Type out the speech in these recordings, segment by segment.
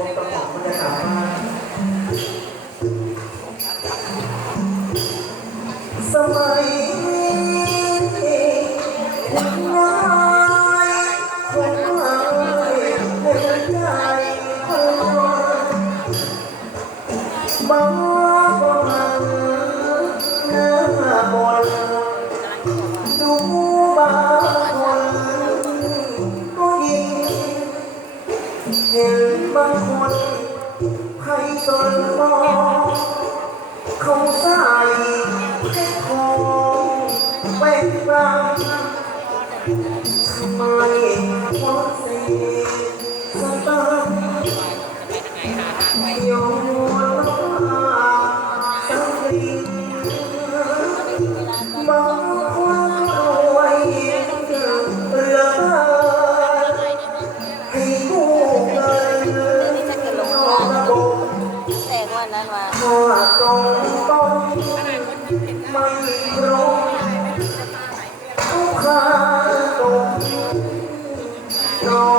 วงกมสมัย เขาใส่แค่ทองแหวนบางทำไมวันเสียสตางค์ยอม ถ้าตต้นไม่ตรงกครตรงตรง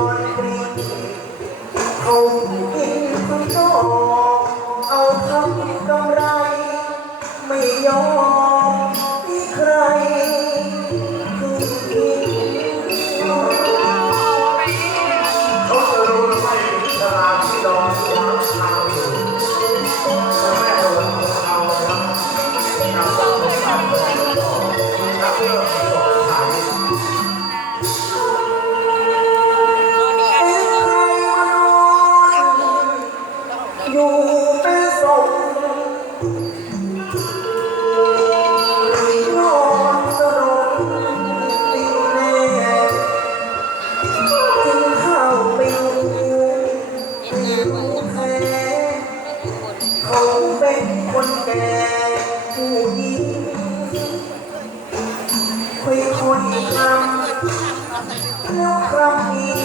เคงเป็นคนแก่ผู้ยิ้มคุยคนคำแล้วคำนี้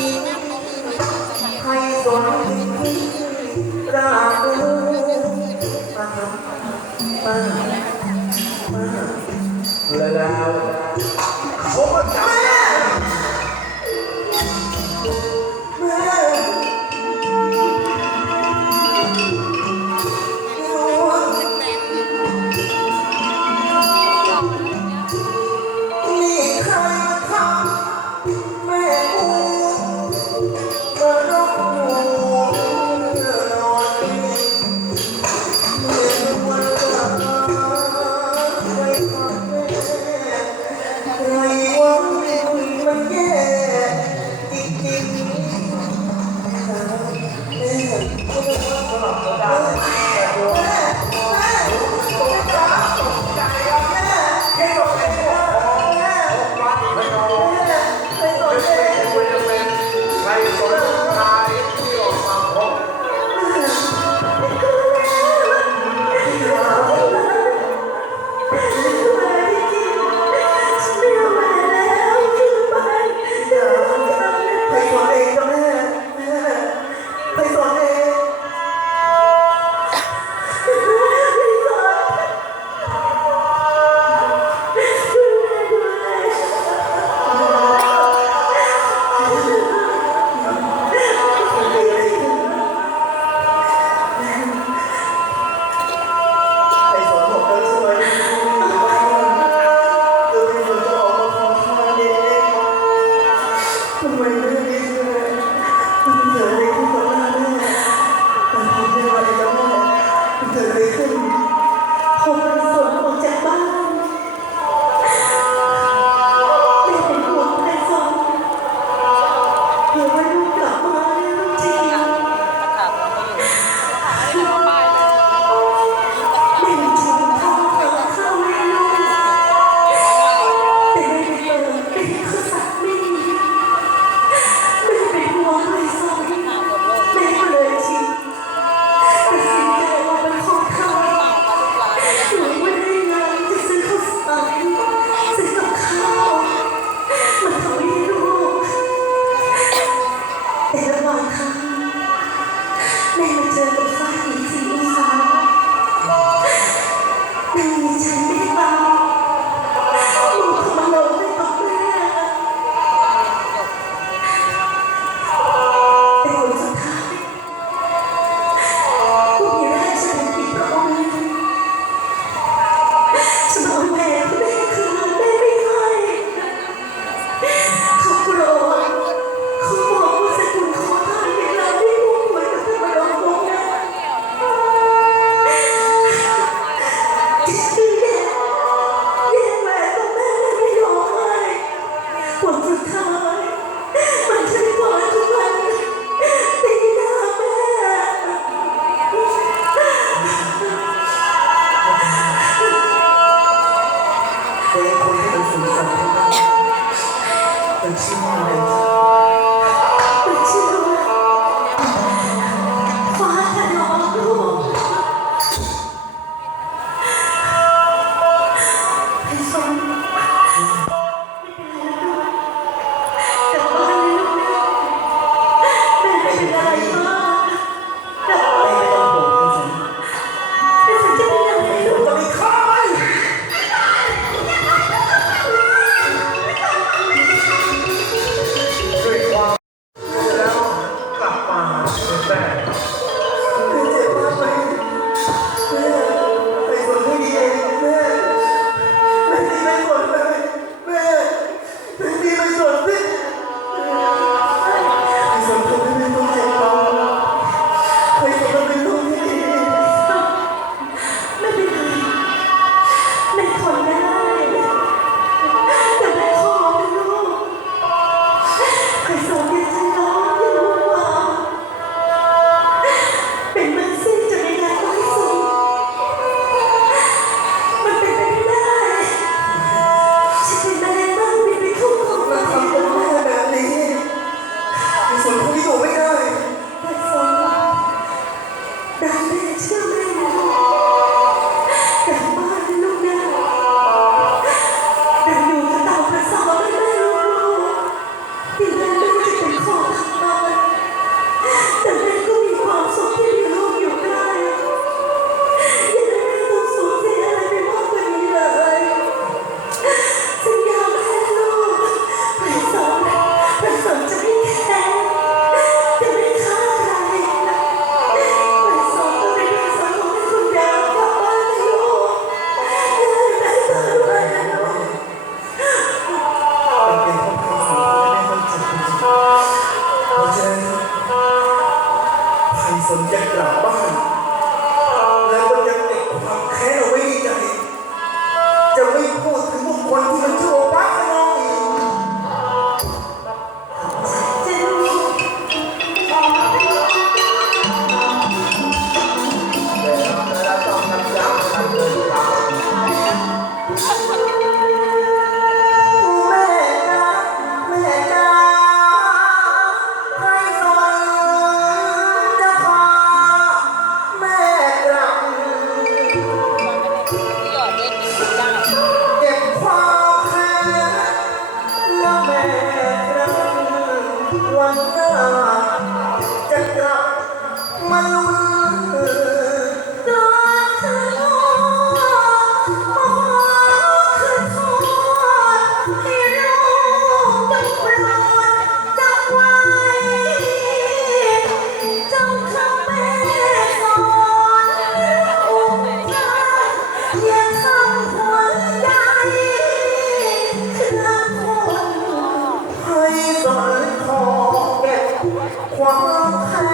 ให้สนที่ราบูมามามาแล้วเขาก็จำ เป็นคนสุดท้ายผู้มีราชบัณฑิตพระนั้นฉันอ่อนแแม่คือแม่ไม่ค่อเขาโกรธเขาบอกว่าสกุลขอทานเป็นเาที่ร่วมมือกับพรรมวง ruido, เก็